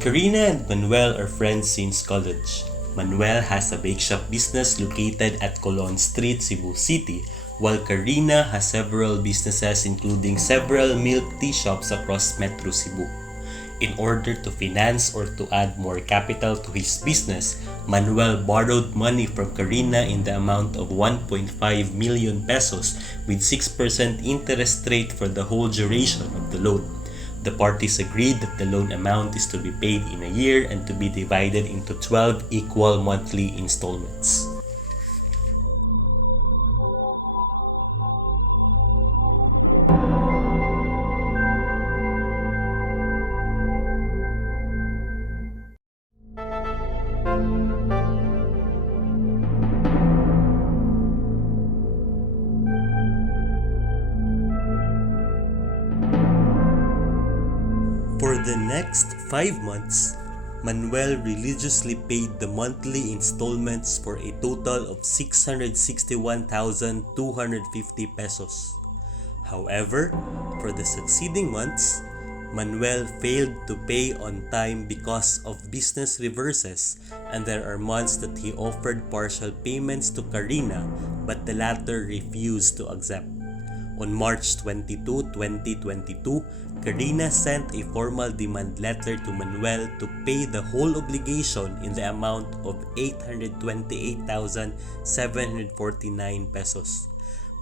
Karina and Manuel are friends since college. Manuel has a bake shop business located at Colon Street, Cebu City, while Karina has several businesses including several milk tea shops across Metro Cebu. In order to finance or to add more capital to his business, Manuel borrowed money from Karina in the amount of 1.5 million pesos with 6% interest rate for the whole duration of the loan. The parties agreed that the loan amount is to be paid in a year and to be divided into 12 equal monthly installments. For the next 5 months, Manuel religiously paid the monthly installments for a total of 661,250 pesos. However, for the succeeding months, Manuel failed to pay on time because of business reverses, and there are months that he offered partial payments to Karina but the latter refused to accept. On March 22, 2022, Karina sent a formal demand letter to Manuel to pay the whole obligation in the amount of 828,749 pesos.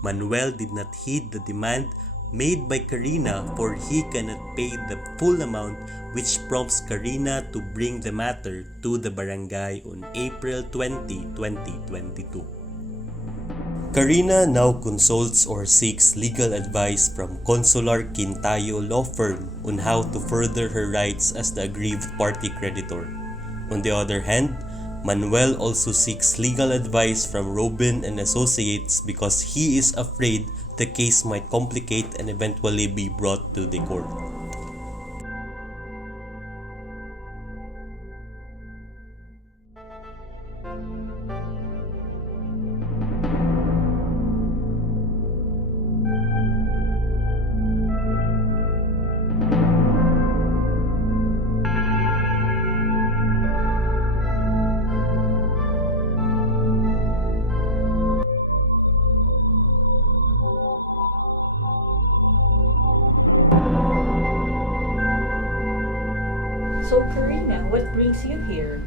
Manuel did not heed the demand made by Karina, for he cannot pay the full amount, which prompts Karina to bring the matter to the barangay on April 20, 2022. Karina now consults or seeks legal advice from Consular Quintayo law firm on how to further her rights as the aggrieved party creditor. On the other hand, Manuel also seeks legal advice from Robin and Associates because he is afraid the case might complicate and eventually be brought to the court. So Karina, what brings you here?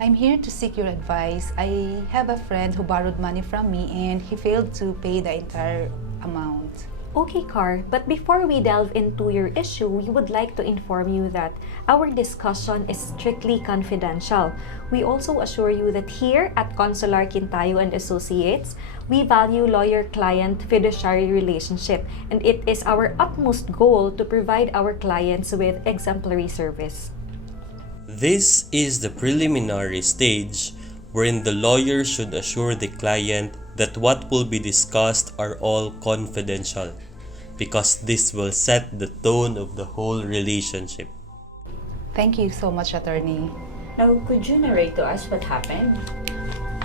I'm here to seek your advice. I have a friend who borrowed money from me and he failed to pay the entire amount. Okay, Car, but before we delve into your issue, we would like to inform you that our discussion is strictly confidential. We also assure you that here at Consular Quintayo and Associates, we value lawyer-client fiduciary relationship, and it is our utmost goal to provide our clients with exemplary service. This is the preliminary stage wherein the lawyer should assure the client that what will be discussed are all confidential, because this will set the tone of the whole relationship. Thank you so much, attorney. Now, could you narrate to us what happened?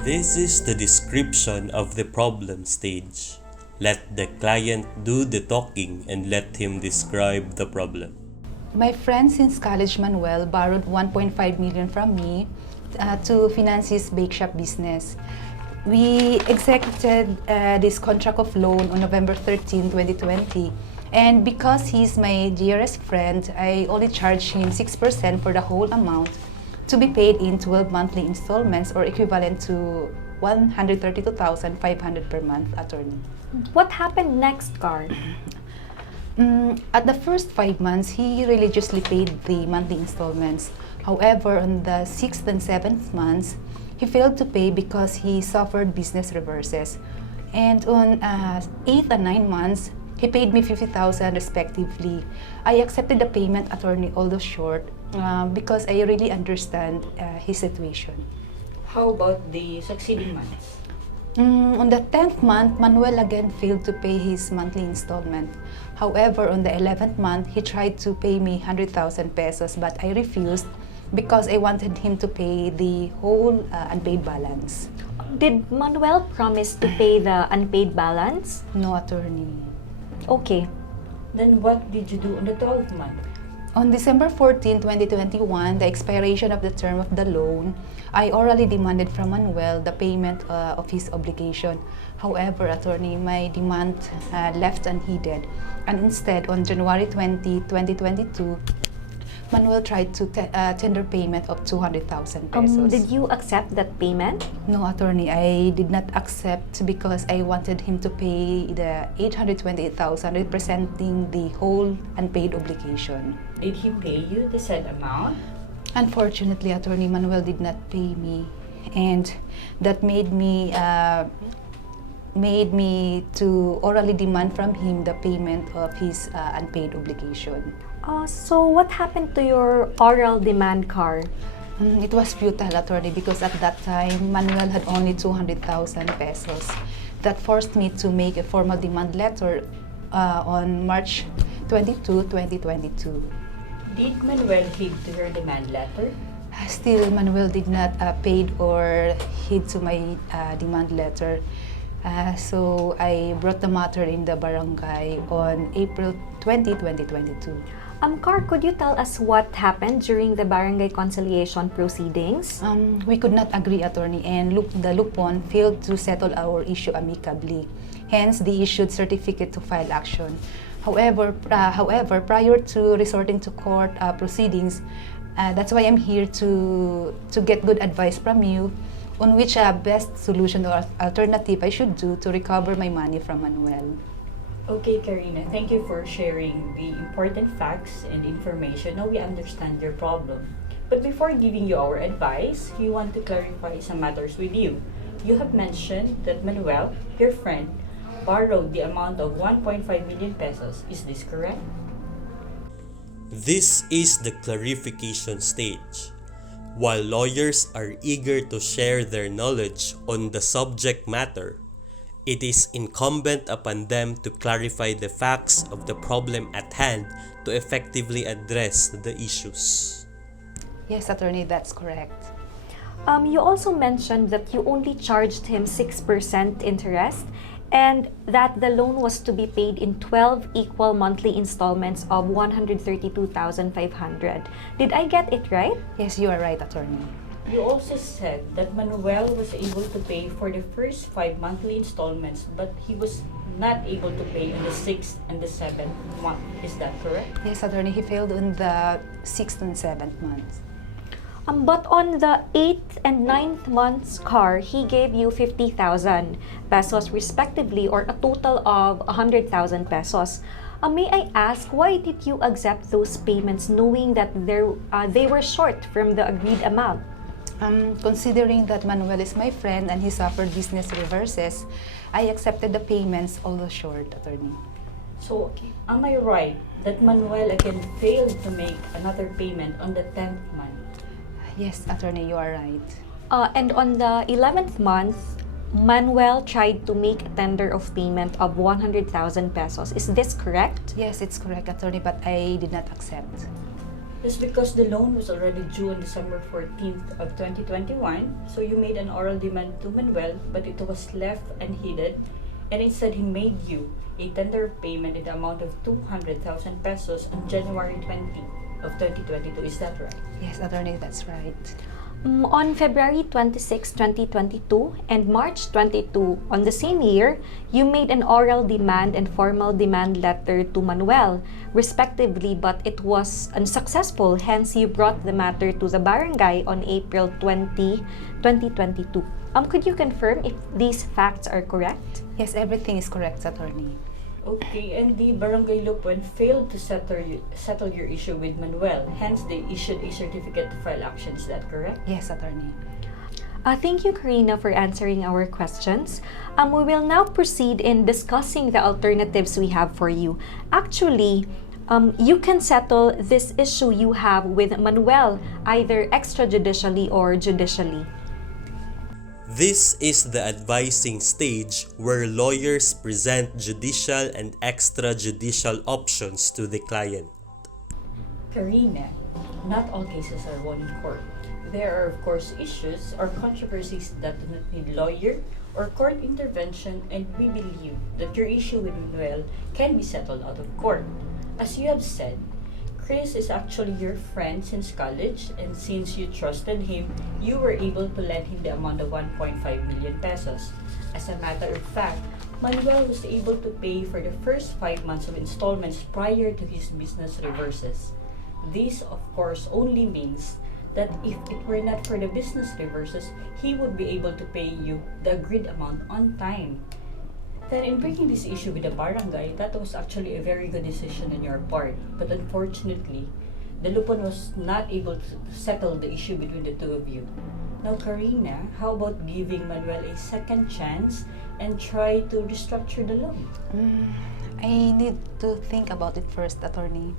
This is the description of the problem stage. Let the client do the talking and let him describe the problem. My friend since college, Manuel, borrowed 1.5 million from me to finance his bake shop business. We executed this contract of loan on November 13, 2020. And because he's my dearest friend, I only charged him 6% for the whole amount to be paid in 12 monthly installments, or equivalent to 132,500 per month, attorney. What happened next, Car? At the first 5 months, he religiously paid the monthly installments. However, on the 6th and 7th months, he failed to pay because he suffered business reverses. And on 8th and 9th months, he paid me 50,000 respectively. I accepted the payment, attorney, although short, because I really understand his situation. How about the succeeding months? On the 10th month, Manuel again failed to pay his monthly installment. However, on the 11th month, he tried to pay me 100,000 pesos, but I refused because I wanted him to pay the whole unpaid balance. Did Manuel promise to pay the unpaid balance? No, attorney. Okay. Then what did you do on the 12th month? On December 14, 2021, the expiration of the term of the loan, I orally demanded from Manuel the payment of his obligation. However, attorney, my demand left unheeded, and instead, on January 20, 2022, Manuel tried to tender payment of 200,000 pesos. Did you accept that payment? No, attorney, I did not accept because I wanted him to pay the 828,000 representing the whole unpaid obligation. Did he pay you the said amount? Unfortunately, attorney, Manuel did not pay me, and that made me to orally demand from him the payment of his unpaid obligation. So what happened to your oral demand, Car? It was futile, attorney, because at that time, Manuel had only 200,000 pesos. That forced me to make a formal demand letter on March 22, 2022. Did Manuel heed to your demand letter? Still, Manuel did not paid or heed to my demand letter. So I brought the matter in the barangay on April 20, 2022. Car, could you tell us what happened during the Barangay Conciliation proceedings? We could not agree, attorney, and the Lupon failed to settle our issue amicably. Hence, they issued certificate to file action. However, prior to resorting to court proceedings, that's why I'm here to get good advice from you on which best solution or alternative I should do to recover my money from Manuel. Okay, Karina, thank you for sharing the important facts and information. Now we understand your problem. But before giving you our advice, we want to clarify some matters with you. You have mentioned that Manuel, your friend, borrowed the amount of 1.5 million pesos. Is this correct? This is the clarification stage. While lawyers are eager to share their knowledge on the subject matter, it is incumbent upon them to clarify the facts of the problem at hand to effectively address the issues. Yes, attorney, that's correct. You also mentioned that you only charged him 6% interest and that the loan was to be paid in 12 equal monthly installments of 132,500. Did I get it right? Yes, you are right, attorney. You also said that Manuel was able to pay for the first 5 monthly installments, but he was not able to pay on the 6th and the 7th month. Is that correct? Yes, attorney, he failed on the 6th and 7th months. But on the 8th and 9th month's, Car, he gave you 50,000 pesos respectively, or a total of 100,000 pesos. May I ask, why did you accept those payments knowing that they were short from the agreed amount? Considering that Manuel is my friend and he suffered business reverses, I accepted the payments, although short, attorney. So, am I right that Manuel again failed to make another payment on the 10th month? Yes, attorney, you are right. And on the 11th month, Manuel tried to make a tender of payment of 100,000 pesos. Is this correct? Yes, it's correct, attorney, but I did not accept. It's because the loan was already due on December 14th of 2021, so you made an oral demand to Manuel, but it was left unheeded, and instead he made you a tender payment in the amount of 200,000 pesos on January 20 of 2022. Is that right? Yes, attorney, that's right. On February 26, 2022 and March 22 on the same year, you made an oral demand and formal demand letter to Manuel, respectively, but it was unsuccessful. Hence, you brought the matter to the barangay on April 20, 2022. Could you confirm if these facts are correct? Yes, everything is correct, attorney. Okay, and the Barangay Lupon failed to settle your issue with Manuel. Hence, they issued a certificate to file action. Is that correct? Yes, attorney. Thank you, Karina, for answering our questions. We will now proceed in discussing the alternatives we have for you. Actually, you can settle this issue you have with Manuel either extrajudicially or judicially. This is the advising stage where lawyers present judicial and extrajudicial options to the client. Karina, not all cases are won in court. There are, of course, issues or controversies that do not need lawyer or court intervention, and we believe that your issue with Manuel can be settled out of court. As you have said, Chris is actually your friend since college, and since you trusted him, you were able to lend him the amount of 1.5 million pesos. As a matter of fact, Manuel was able to pay for the first 5 months of installments prior to his business reverses. This, of course, only means that if it were not for the business reverses, he would be able to pay you the agreed amount on time. Then in bringing this issue with the barangay, that was actually a very good decision on your part. But unfortunately, the Lupon was not able to settle the issue between the two of you. Now, Karina, how about giving Manuel a second chance and try to restructure the loan? I need to think about it first, attorney.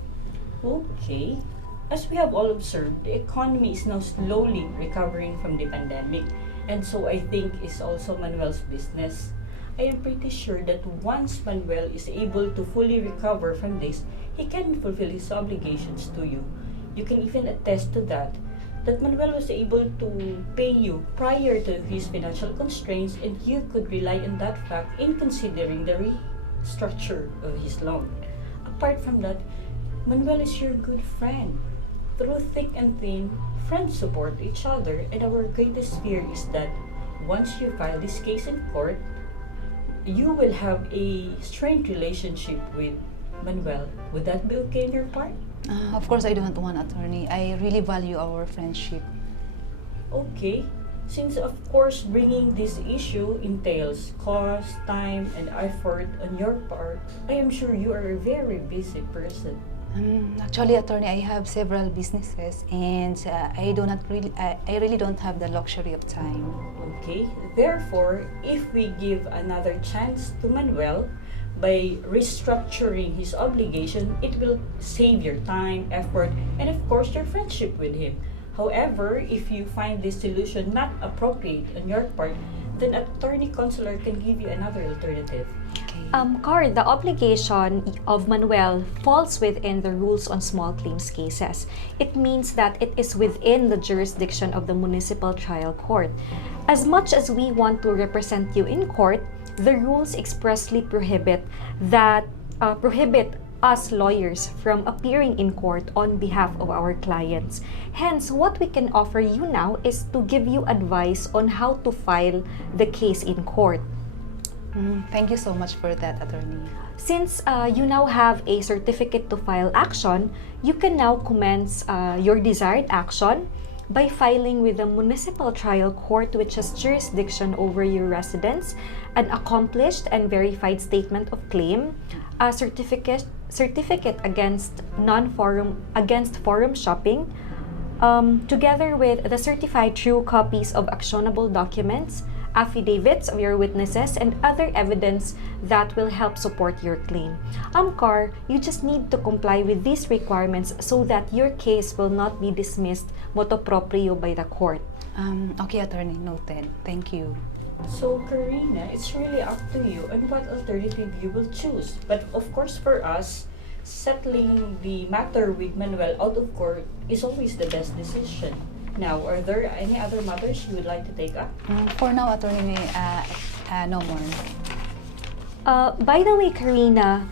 Okay. As we have all observed, the economy is now slowly recovering from the pandemic, and so I think is also Manuel's business. I am pretty sure that once Manuel is able to fully recover from this, he can fulfill his obligations to you. You can even attest to that Manuel was able to pay you prior to his financial constraints, and you could rely on that fact in considering the restructure of his loan. Apart from that, Manuel is your good friend. Through thick and thin, friends support each other, and our greatest fear is that once you file this case in court, you will have a strained relationship with Manuel. Would that be okay on your part? Of course, I don't want, attorney. I really value our friendship. Okay. Since of course bringing this issue entails cost, time, and effort on your part, I am sure you are a very busy person. Actually, attorney, I have several businesses, and I really don't have the luxury of time. Okay. Therefore, if we give another chance to Manuel by restructuring his obligation, it will save your time, effort, and of course your friendship with him. However, if you find this solution not appropriate on your part, then attorney consular can give you another alternative. Okay. Car, the obligation of Manuel falls within the rules on small claims cases. It means that it is within the jurisdiction of the municipal trial court. As much as we want to represent you in court, the rules expressly prohibit us lawyers from appearing in court on behalf of our clients. Hence, what we can offer you now is to give you advice on how to file the case in court. Thank you so much for that, attorney. Since you now have a certificate to file action, you can now commence your desired action by filing with the municipal trial court, which has jurisdiction over your residence, an accomplished and verified statement of claim, a certificate against forum shopping, together with the certified true copies of actionable documents, affidavits of your witnesses, and other evidence that will help support your claim. Car, you just need to comply with these requirements so that your case will not be dismissed motu proprio by the court. Okay, attorney, noted. Thank you. So, Karina, it's really up to you on what alternative you will choose. But of course, for us, settling the matter with Manuel out of court is always the best decision. Now, are there any other matters you would like to take up? For now, attorney, no more. By the way, Karina,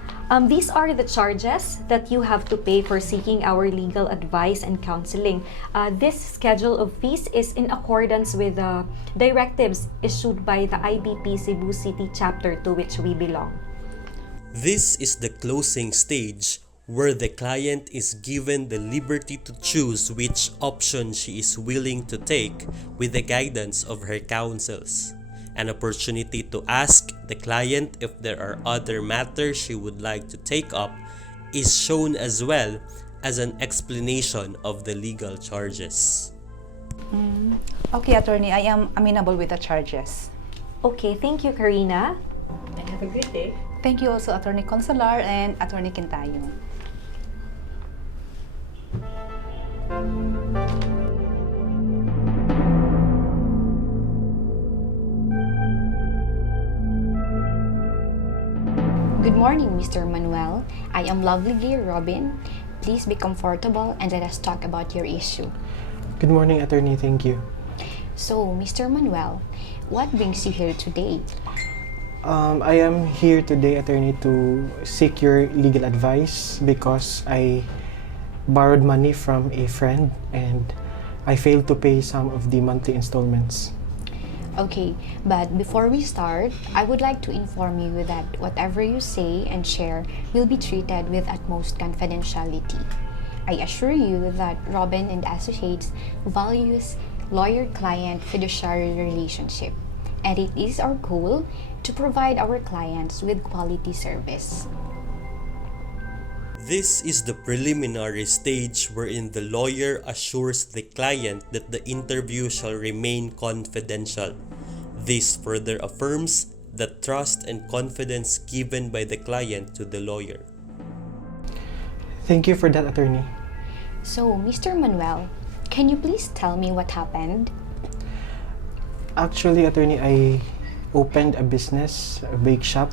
these are the charges that you have to pay for seeking our legal advice and counseling. This schedule of fees is in accordance with the directives issued by the IBP Cebu City chapter to which we belong. This is the closing stage where the client is given the liberty to choose which option she is willing to take with the guidance of her counsels. An opportunity to ask the client if there are other matters she would like to take up is shown, as well as an explanation of the legal charges. Okay, attorney, I am amenable with the charges. Okay, thank you, Karina. And have a great day. Thank you also, attorney consular and attorney Quintayo. Good morning, Mr. Manuel. I am lovely dear Robin. Please be comfortable and let us talk about your issue. Good morning, attorney. Thank you. So, Mr. Manuel, what brings you here today? I am here today, attorney, to seek your legal advice because I borrowed money from a friend and I failed to pay some of the monthly installments. Okay, but before we start, I would like to inform you that whatever you say and share will be treated with utmost confidentiality. I assure you that Robin and Associates values lawyer-client fiduciary relationship, and it is our goal to provide our clients with quality service. This is the preliminary stage wherein the lawyer assures the client that the interview shall remain confidential. This further affirms the trust and confidence given by the client to the lawyer. Thank you for that, attorney. So, Mr. Manuel, can you please tell me what happened? Actually, attorney, I opened a business, a bake shop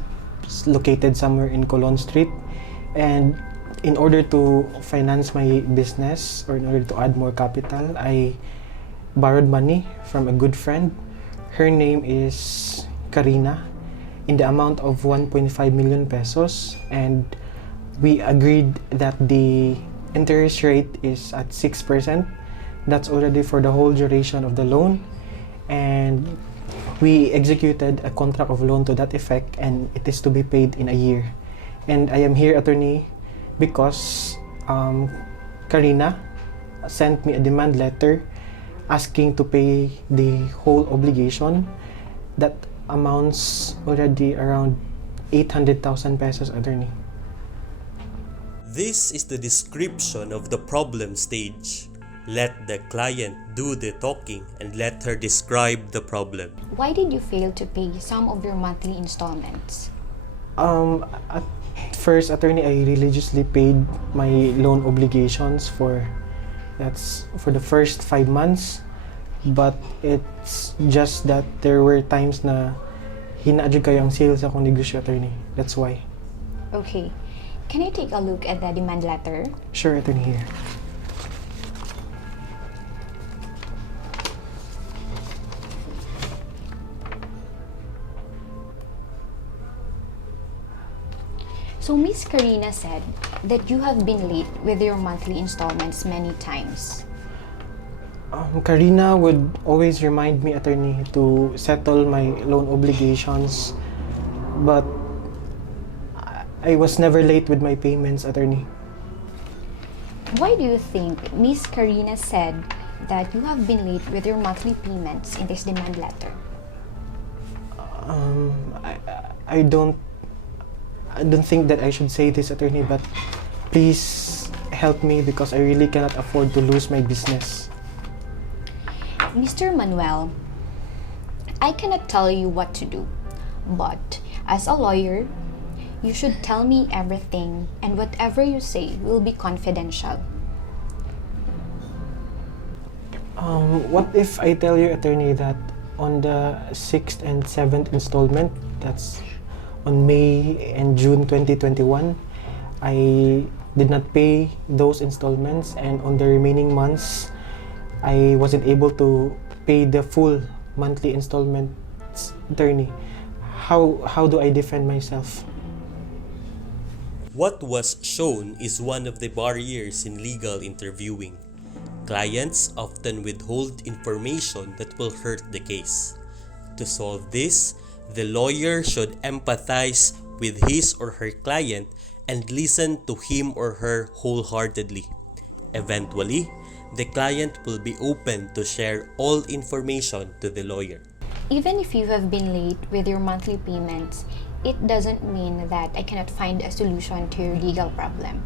located somewhere in Colon Street, and in order to finance my business or in order to add more capital, I borrowed money from a good friend. Her name is Karina in the amount of 1.5 million pesos, and we agreed that the interest rate is at 6%. That's already for the whole duration of the loan, and we executed a contract of loan to that effect, and it is to be paid in a year. And I am here, attorney, because Karina sent me a demand letter asking to pay the whole obligation that amounts already around 800,000 pesos, attorney. This is the description of the problem stage. Let the client do the talking and let her describe the problem. Why did you fail to pay some of your monthly installments? At first, attorney, I religiously paid my loan obligations for the first 5 months, but it's just that there were times na hinaadyo kayo ang sales akong negosyo, attorney. That's why. Okay, can I take a look at the demand letter? Sure, attorney, here. So Miss Karina said that you have been late with your monthly installments many times. Karina would always remind me, attorney, to settle my loan obligations, but I was never late with my payments, attorney. Why do you think Miss Karina said that you have been late with your monthly payments in this demand letter? I don't think that I should say this, attorney, but please help me because I really cannot afford to lose my business. Mr. Manuel, I cannot tell you what to do, but as a lawyer, you should tell me everything, and whatever you say will be confidential. What if I tell you, attorney, that on the 6th and 7th installment, that's on May and June 2021, I did not pay those installments, and on the remaining months, I wasn't able to pay the full monthly installments, attorney. How do I defend myself? What was shown is one of the barriers in legal interviewing. Clients often withhold information that will hurt the case. To solve this, the lawyer should empathize with his or her client and listen to him or her wholeheartedly. Eventually, the client will be open to share all information to the lawyer. Even if you have been late with your monthly payments, it doesn't mean that I cannot find a solution to your legal problem.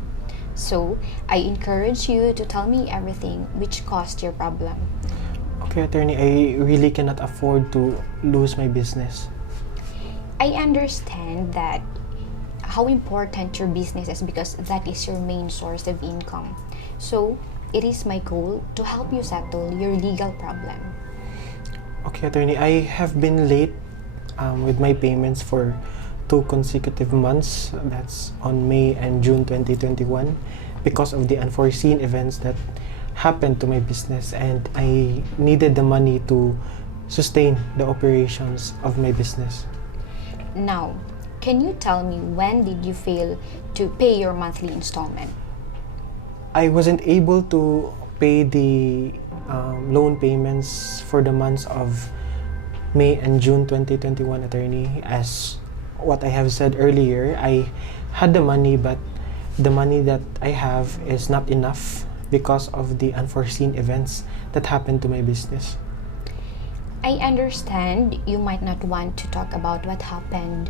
So, I encourage you to tell me everything which caused your problem. Okay, attorney, I really cannot afford to lose my business. I understand that how important your business is because that is your main source of income. So, it is my goal to help you settle your legal problem. Okay, attorney, I have been late with my payments for 2 consecutive months. That's on May and June 2021 because of the unforeseen events that happened to my business, and I needed the money to sustain the operations of my business. Now, can you tell me when did you fail to pay your monthly installment? I wasn't able to pay the loan payments for the months of May and June 2021, attorney. As what I have said earlier, I had the money, but the money that I have is not enough because of the unforeseen events that happened to my business. I understand you might not want to talk about what happened.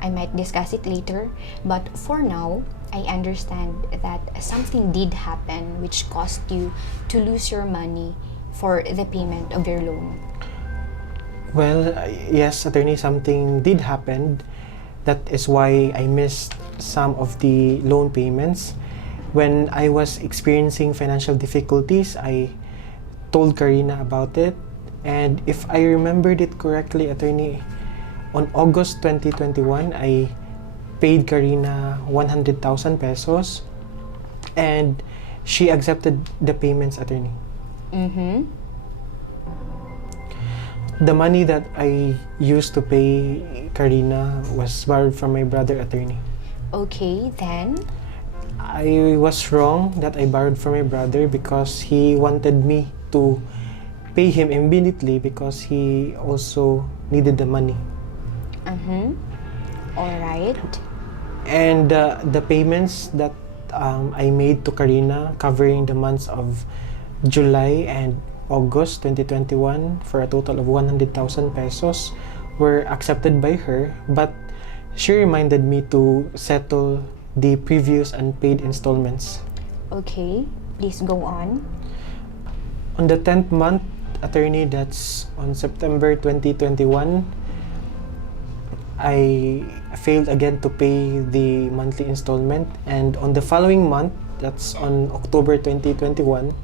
I might discuss it later, but for now, I understand that something did happen which caused you to lose your money for the payment of your loan. Well, yes, attorney, something did happen. That is why I missed some of the loan payments. When I was experiencing financial difficulties, I told Karina about it. And if I remembered it correctly, attorney, on August 2021, I paid Karina 100,000 pesos and she accepted the payments, attorney. Mm-hmm. The money that I used to pay Karina was borrowed from my brother, attorney. Okay, then. I was wrong that I borrowed from my brother because he wanted me to pay him immediately because he also needed the money. Mm-hmm. All right. And the payments that I made to Karina covering the months of July and August 2021 for a total of 100,000 pesos were accepted by her, but she reminded me to settle the previous unpaid installments. Okay, please go on. On the 10th month, attorney, that's on September 2021, I failed again to pay the monthly installment, and on the following month, that's on October 2021,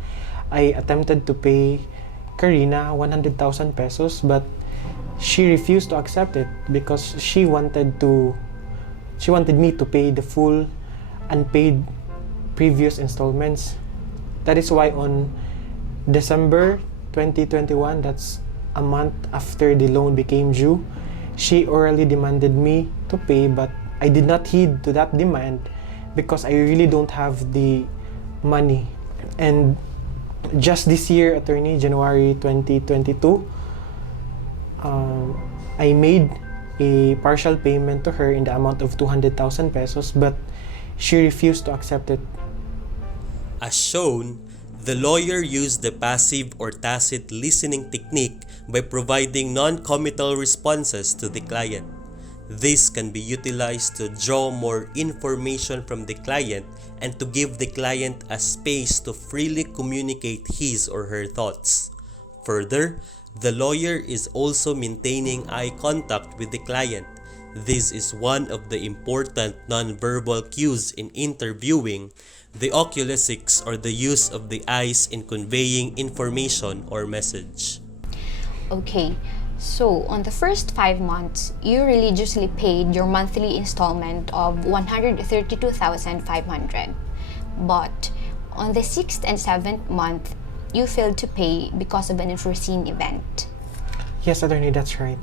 I attempted to pay Karina 100,000 pesos, but she refused to accept it because she wanted me to pay the full unpaid previous installments. That is why on December 2021, that's a month after the loan became due, she orally demanded me to pay, but I did not heed to that demand because I really don't have the money. And just this year, attorney, January 2022, I made a partial payment to her in the amount of 200,000 pesos, but she refused to accept it. As shown, the lawyer used the passive or tacit listening technique by providing non-committal responses to the client. This can be utilized to draw more information from the client and to give the client a space to freely communicate his or her thoughts. Further, the lawyer is also maintaining eye contact with the client. This is one of the important non-verbal cues in interviewing, the oculesics or the use of the eyes in conveying information or message. Okay, so on the first 5 months, you religiously paid your monthly installment of 132,500. But on the 6th and 7th month, you failed to pay because of an unforeseen event. Yes, attorney, that's right.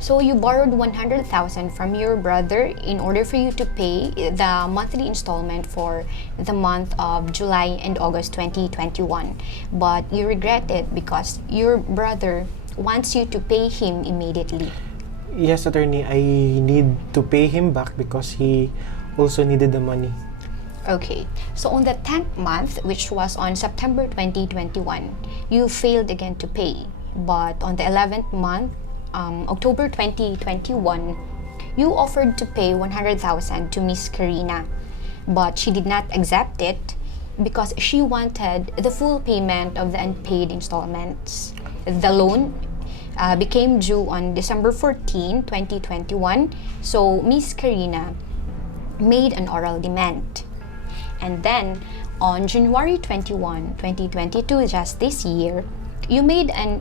So you borrowed 100,000 from your brother in order for you to pay the monthly installment for the month of July and August 2021. But you regret it because your brother wants you to pay him immediately. Yes, attorney, I need to pay him back because he also needed the money. Okay, so on the 10th month, which was on September 2021, you failed again to pay. But on the 11th month, October 2021, you offered to pay 100,000 to Miss Karina, but she did not accept it because she wanted the full payment of the unpaid installments. The loan became due on December 14, 2021, so Miss Karina made an oral demand. And then on January 21, 2022, just this year, you made a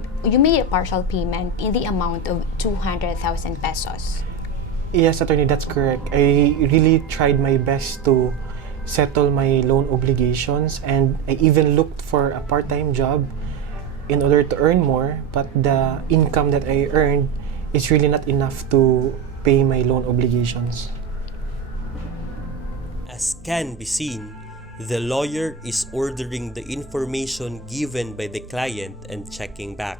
partial payment in the amount of 200,000 pesos. Yes, attorney, that's correct. I really tried my best to settle my loan obligations, and I even looked for a part-time job in order to earn more, but the income that I earned is really not enough to pay my loan obligations. As can be seen, The lawyer is ordering the information given by the client and checking back.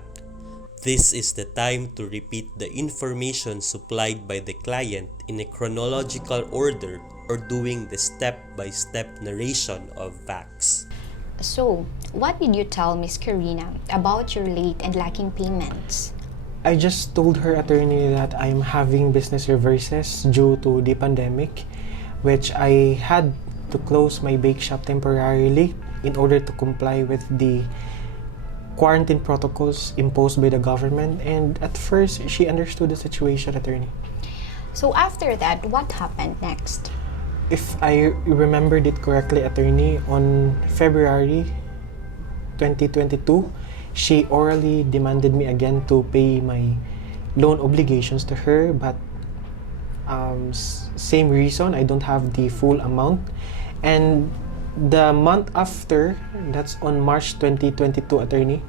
This is the time to repeat the information supplied by the client in a chronological order or doing the step-by-step narration of facts. So, what did you tell Miss Karina about your late and lacking payments? I just told her attorney that I'm having business reverses due to the pandemic, which I had to close my bake shop temporarily in order to comply with the quarantine protocols imposed by the government, and at first she understood the situation, attorney. So, after that, what happened next? If I remembered it correctly, attorney, on February 2022, she orally demanded me again to pay my loan obligations to her, but same reason, I don't have the full amount. And the month after, that's on March 2022, attorney,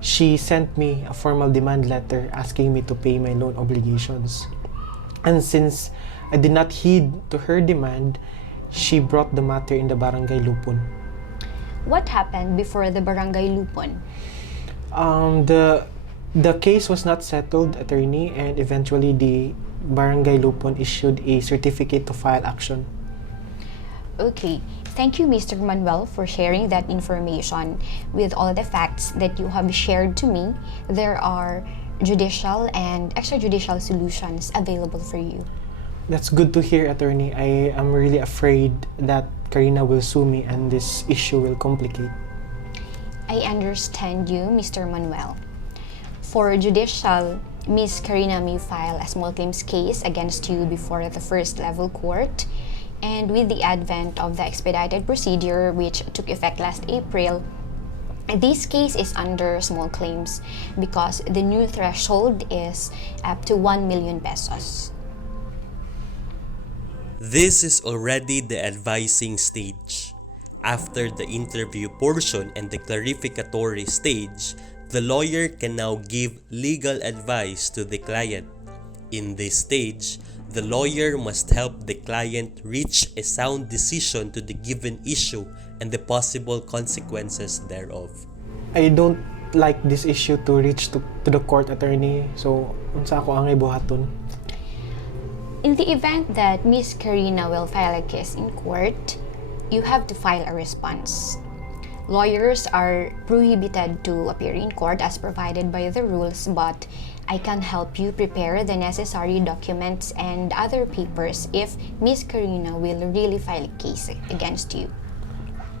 she sent me a formal demand letter asking me to pay my loan obligations. And since I did not heed to her demand, she brought the matter in the Barangay Lupon. What happened before the Barangay Lupon? The case was not settled, attorney, and eventually the Barangay Lupon issued a certificate to file action. Okay, thank you, Mr. Manuel, for sharing that information. With all the facts that you have shared to me, there are judicial and extrajudicial solutions available for you. That's good to hear, attorney. I am really afraid that Karina will sue me and this issue will complicate. I understand you, Mr. Manuel. For judicial, Miss Karina may file a small claims case against you before the first level court. And with the advent of the expedited procedure, which took effect last April, this case is under small claims because the new threshold is up to 1 million pesos. This is already the advising stage. After the interview portion and the clarificatory stage, the lawyer can now give legal advice to the client. In this stage, the lawyer must help the client reach a sound decision to the given issue and the possible consequences thereof. I don't like this issue to reach to the court, attorney. So, unsa ako ang ibuhaton? In the event that Miss Karina will file a case in court, you have to file a response. Lawyers are prohibited to appear in court as provided by the rules, but I can help you prepare the necessary documents and other papers if Miss Karina will really file a case against you.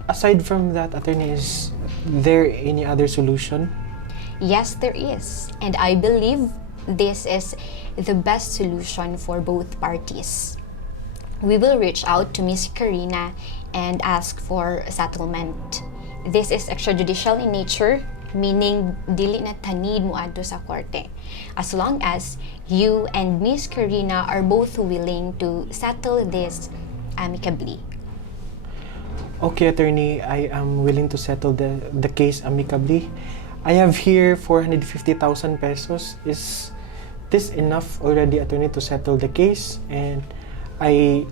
Aside from that, attorney, is there any other solution? Yes, there is, and I believe this is the best solution for both parties. We will reach out to Miss Karina and ask for a settlement. This is extrajudicial in nature, meaning dili na tanid mo adto sa korte. As long as you and Miss Karina are both willing to settle this amicably. Okay, attorney, I am willing to settle the case amicably. I have here 450,000 pesos. Is this enough already, attorney, to settle the case? And I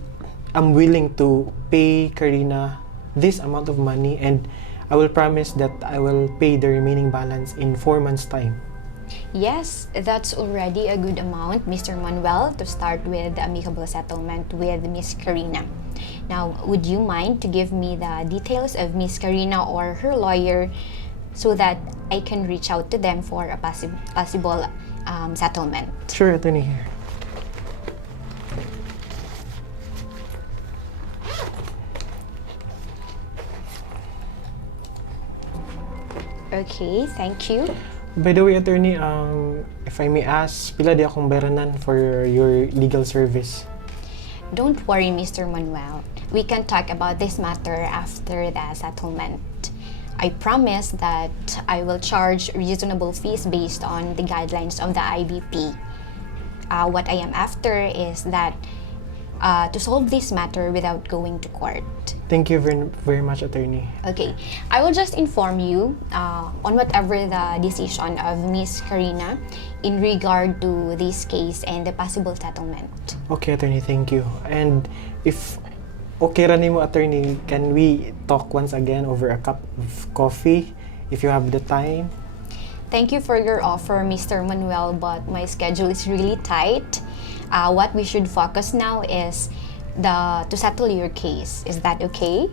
am willing to pay Karina this amount of money, and I will promise that I will pay the remaining balance in 4 months' time. Yes, that's already a good amount, Mr. Manuel, to start with the amicable settlement with Miss Karina. Now, would you mind to give me the details of Miss Karina or her lawyer so that I can reach out to them for a possible settlement? Sure, attorney, here. Okay, thank you. By the way, attorney, if I may ask, pila di akong bayranan for your legal service? Don't worry, Mr. Manuel. We can talk about this matter after the settlement. I promise that I will charge reasonable fees based on the guidelines of the IBP. What I am after is that to solve this matter without going to court. Thank you very much, attorney. Okay, I will just inform you on whatever the decision of Miss Karina in regard to this case and the possible settlement. Okay, attorney, thank you. And if okay ra nimo, attorney, can we talk once again over a cup of coffee if you have the time? Thank you for your offer, Mr. Manuel, but my schedule is really tight. What we should focus now is to settle your case. Is that okay?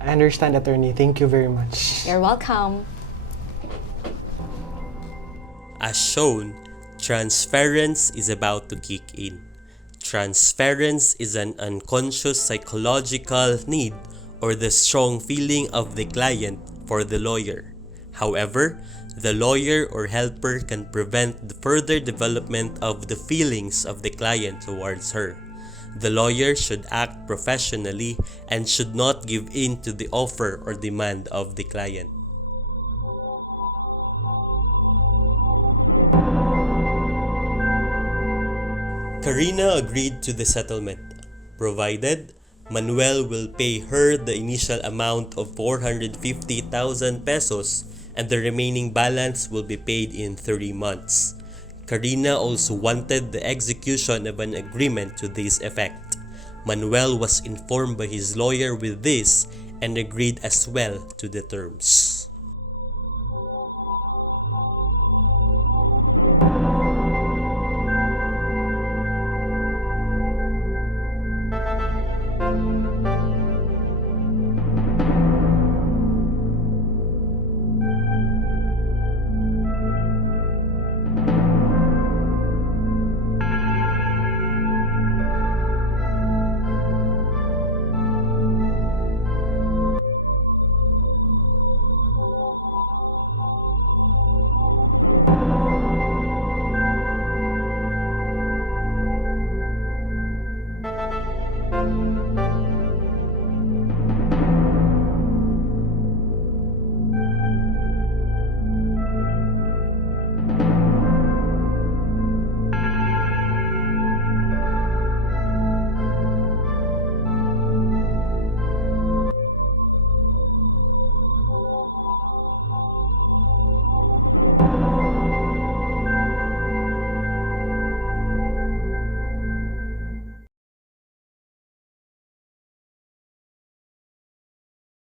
I understand, attorney. Thank you very much. You're welcome. As shown, transference is about to kick in. Transference is an unconscious psychological need or the strong feeling of the client for the lawyer. However, the lawyer or helper can prevent the further development of the feelings of the client towards her. The lawyer should act professionally and should not give in to the offer or demand of the client. Karina agreed to the settlement, provided Manuel will pay her the initial amount of 450,000 pesos and the remaining balance will be paid in 3 months. Karina also wanted the execution of an agreement to this effect. Manuel was informed by his lawyer with this and agreed as well to the terms.